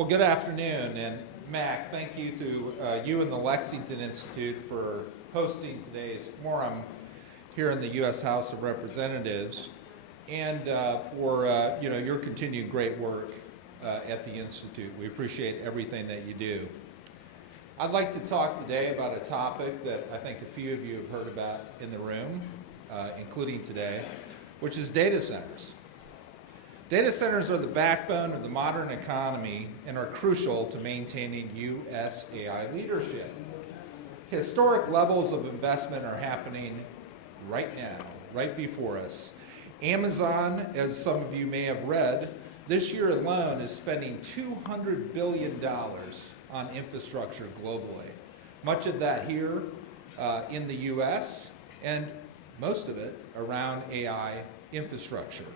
Well, good afternoon, and Mac, thank you to you and the Lexington Institute for hosting today's forum here in the U.S. House of Representatives, and for your continued great work at the Institute. We appreciate everything that you do. I'd like to talk today about a topic that I think a few of you have heard about in the room, including today, which is data centers. Data centers are the backbone of the modern economy and are crucial to maintaining U.S. AI leadership. Historic levels of investment are happening right now, right before us. Amazon, as some of you may have read, this year alone is spending $200 billion on infrastructure globally. Much of that here in the U.S. and most of it around AI infrastructure.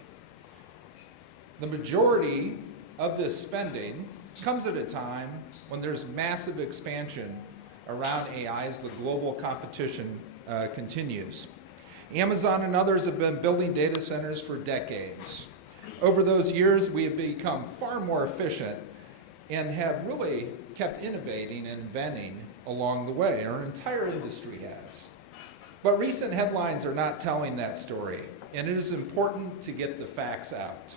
The majority of this spending comes at a time when there's massive expansion around AI as the global competition continues. Amazon and others have been building data centers for decades. Over those years, we have become far more efficient and have really kept innovating and inventing along the way. Our entire industry has. But recent headlines are not telling that story, and it is important to get the facts out.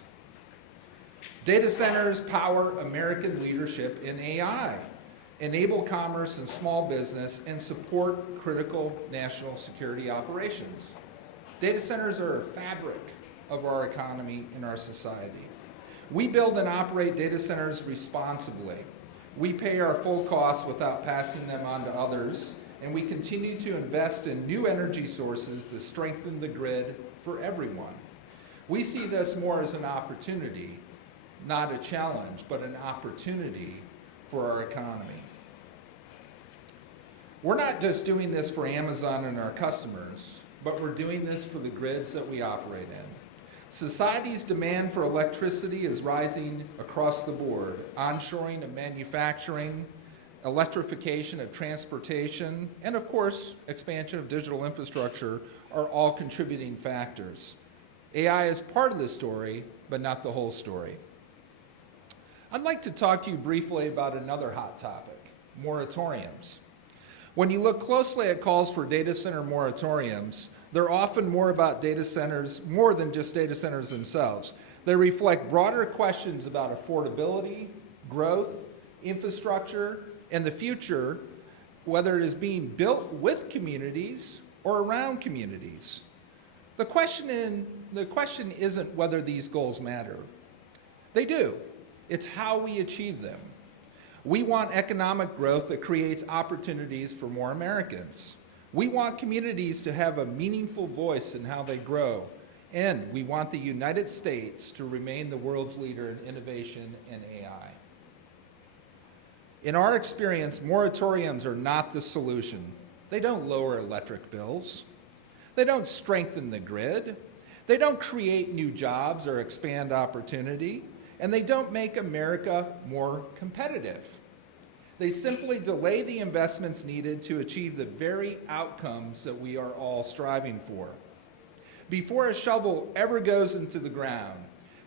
Data centers power American leadership in AI, enable commerce and small business, and support critical national security operations. Data centers are a fabric of our economy and our society. We build and operate data centers responsibly. We pay our full costs without passing them on to others, and we continue to invest in new energy sources to strengthen the grid for everyone. We see this more as an opportunity, not a challenge, but an opportunity for our economy. We're not just doing this for Amazon and our customers, but we're doing this for the grids that we operate in. Society's demand for electricity is rising across the board. Onshoring of manufacturing, electrification of transportation, and of course, expansion of digital infrastructure are all contributing factors. AI is part of the story, but not the whole story. I'd like to talk to you briefly about another hot topic, moratoriums. When you look closely at calls for data center moratoriums, they're often more about data centers, more than just data centers themselves. They reflect broader questions about affordability, growth, infrastructure, and the future, whether it is being built with communities or around communities. The question isn't whether these goals matter. They do. It's how we achieve them. We want economic growth that creates opportunities for more Americans. We want communities to have a meaningful voice in how they grow. And we want the United States to remain the world's leader in innovation and AI. In our experience, moratoriums are not the solution. They don't lower electric bills. They don't strengthen the grid. They don't create new jobs or expand opportunity. And they don't make America more competitive. They simply delay the investments needed to achieve the very outcomes that we are all striving for. Before a shovel ever goes into the ground,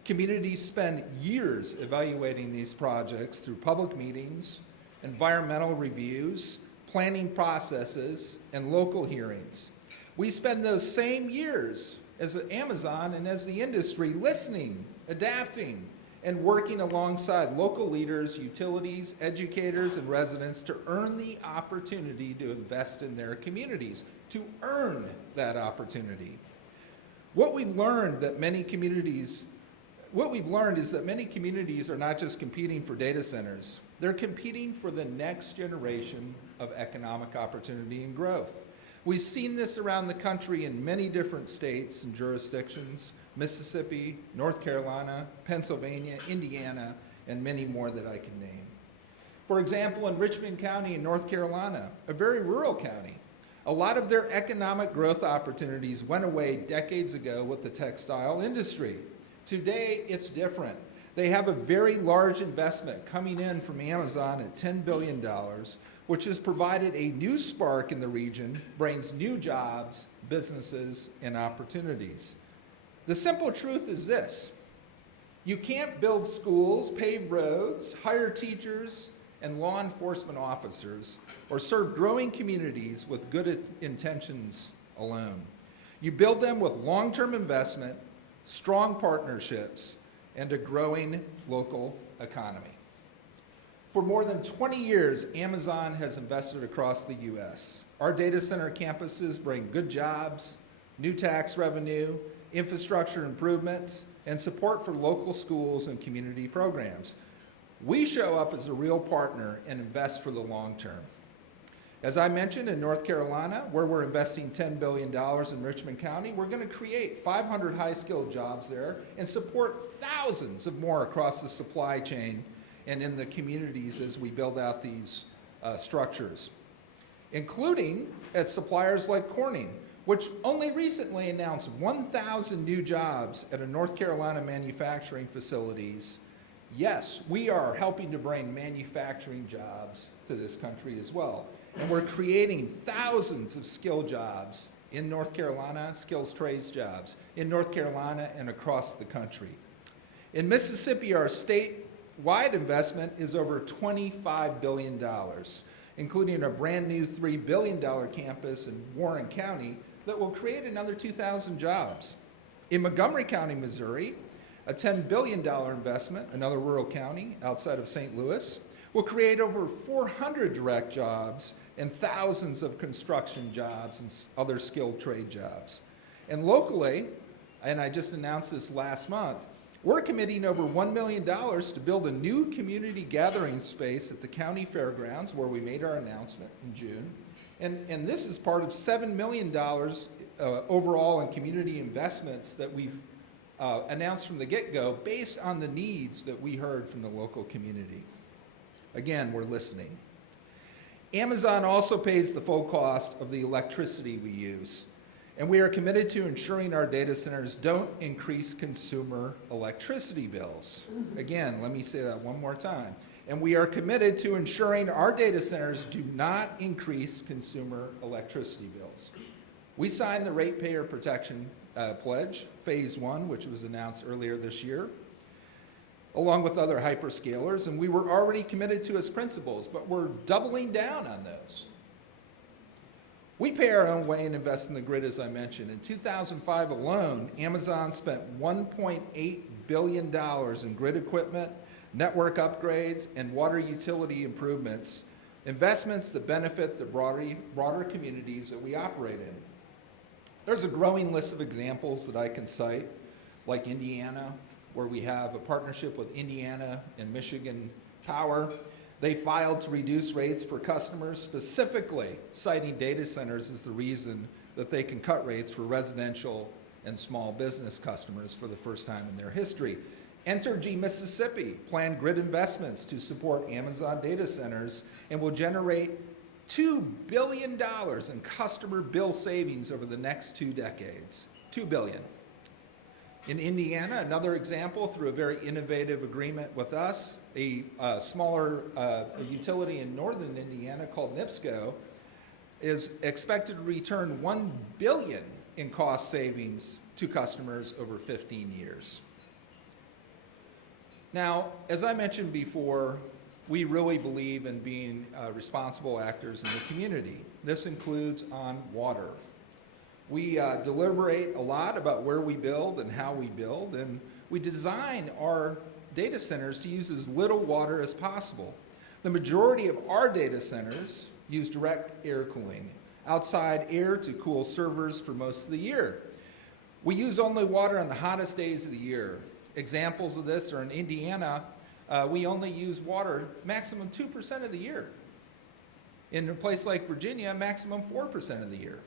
communities spend years evaluating these projects through public meetings, environmental reviews, planning processes, and local hearings. We spend those same years as Amazon and as the industry listening, adapting, and working alongside local leaders, utilities, educators, and residents to earn the opportunity to invest in their communities, to earn that opportunity. What we've learned is that many communities are not just competing for data centers, they're competing for the next generation of economic opportunity and growth. We've seen this around the country in many different states and jurisdictions: Mississippi, North Carolina, Pennsylvania, Indiana, and many more that I can name. For example, in Richmond County in North Carolina, a very rural county, a lot of their economic growth opportunities went away decades ago with the textile industry. Today, it's different. They have a very large investment coming in from Amazon at $10 billion, which has provided a new spark in the region, brings new jobs, businesses, and opportunities. The simple truth is this: You can't build schools, pave roads, hire teachers and law enforcement officers, or serve growing communities with good intentions alone. You build them with long-term investment, strong partnerships, and a growing local economy. For more than 20 years, Amazon has invested across the U.S. Our data center campuses bring good jobs, new tax revenue, infrastructure improvements, and support for local schools and community programs. We show up as a real partner and invest for the long term. As I mentioned, in North Carolina, where we're investing $10 billion in Richmond County, we're going to create 500 high-skilled jobs there and support thousands of more across the supply chain and in the communities as we build out these structures, including at suppliers like Corning, which only recently announced 1,000 new jobs at a North Carolina manufacturing facilities. Yes, we are helping to bring manufacturing jobs to this country as well. And we're creating thousands of skill jobs in North Carolina, skills trades jobs, in North Carolina and across the country. In Mississippi, our statewide investment is over $25 billion, including a brand new $3 billion campus in Warren County that will create another 2,000 jobs. In Montgomery County, Missouri, a $10 billion investment, another rural county outside of St. Louis, will create over 400 direct jobs and thousands of construction jobs and other skilled trade jobs. And locally, and I just announced this last month, we're committing over $1 million to build a new community gathering space at the county fairgrounds where we made our announcement in June. And this is part of $7 million overall in community investments that we've announced from the get-go based on the needs that we heard from the local community. Again, we're listening. Amazon also pays the full cost of the electricity we use, and we are committed to ensuring our data centers don't increase consumer electricity bills. Again, let me say that one more time. And we are committed to ensuring our data centers do not increase consumer electricity bills. We signed the Ratepayer Protection Pledge, Phase 1, which was announced earlier this year, along with other hyperscalers, and we were already committed to its principles, but we're doubling down on those. We pay our own way and invest in the grid, as I mentioned. In 2005 alone, Amazon spent $1.8 billion in grid equipment, network upgrades, and water utility improvements, investments that benefit the broader communities that we operate in. There's a growing list of examples that I can cite, like Indiana, where we have a partnership with Indiana and Michigan Power. They filed to reduce rates for customers, specifically citing data centers as the reason that they can cut rates for residential and small business customers for the first time in their history. Entergy Mississippi planned grid investments to support Amazon data centers and will generate $2 billion in customer bill savings over the next 2 decades. $2 billion. In Indiana, another example, through a very innovative agreement with us, a smaller utility in northern Indiana called NIPSCO is expected to return $1 billion in cost savings to customers over 15 years. Now, as I mentioned before, we really believe in being responsible actors in the community. This includes on water. We deliberate a lot about where we build and how we build, and we design our data centers to use as little water as possible. The majority of our data centers use direct air cooling, outside air to cool servers for most of the year. We use only water on the hottest days of the year. Examples of this are in Indiana, we only use water maximum 2% of the year. In a place like Virginia, maximum 4% of the year.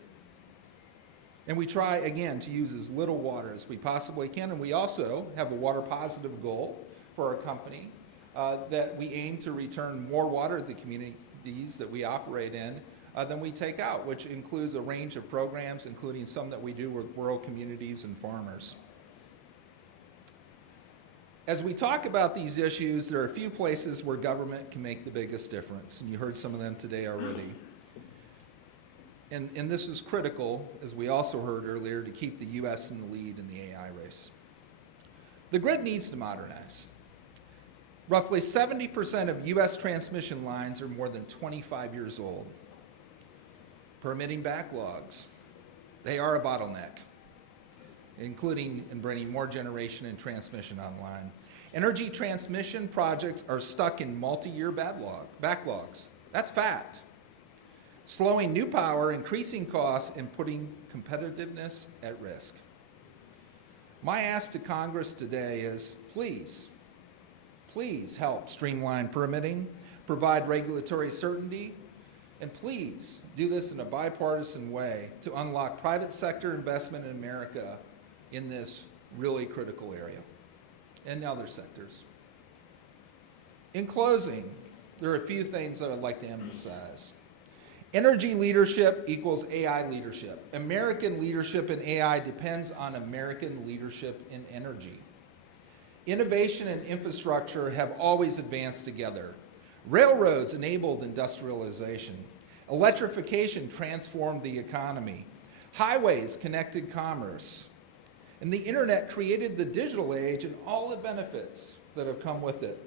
And we try, again, to use as little water as we possibly can. And we also have a water positive goal for our company that we aim to return more water to the communities that we operate in than we take out, which includes a range of programs, including some that we do with rural communities and farmers. As we talk about these issues, there are a few places where government can make the biggest difference, and you heard some of them today already. And this is critical, as we also heard earlier, to keep the U.S. in the lead in the AI race. The grid needs to modernize. Roughly 70% of U.S. transmission lines are more than 25 years old. Permitting backlogs, they are a bottleneck, including in bringing more generation and transmission online. Energy transmission projects are stuck in multi-year backlogs. That's fact. Slowing new power, increasing costs, and putting competitiveness at risk. My ask to Congress today is, please help streamline permitting, provide regulatory certainty, and please do this in a bipartisan way to unlock private sector investment in America in this really critical area and other sectors. In closing, there are a few things that I'd like to emphasize. Energy leadership equals AI leadership. American leadership in AI depends on American leadership in energy. Innovation and infrastructure have always advanced together. Railroads enabled industrialization. Electrification transformed the economy. Highways connected commerce. And the internet created the digital age and all the benefits that have come with it.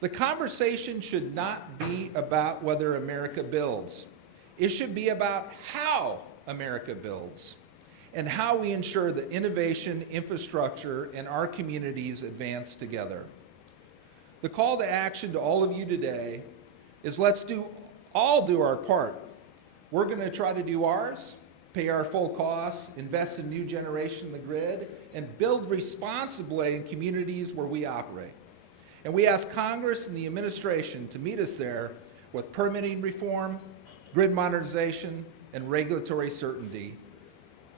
The conversation should not be about whether America builds. It should be about how America builds and how we ensure that innovation, infrastructure, and our communities advance together. The call to action to all of you today is let's all do our part. We're going to try to do ours, pay our full costs, invest in new generation in the grid, and build responsibly in communities where we operate. And we ask Congress and the administration to meet us there with permitting reform, grid modernization, and regulatory certainty.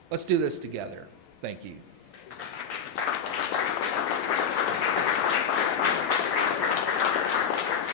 Let's do this together. Thank you.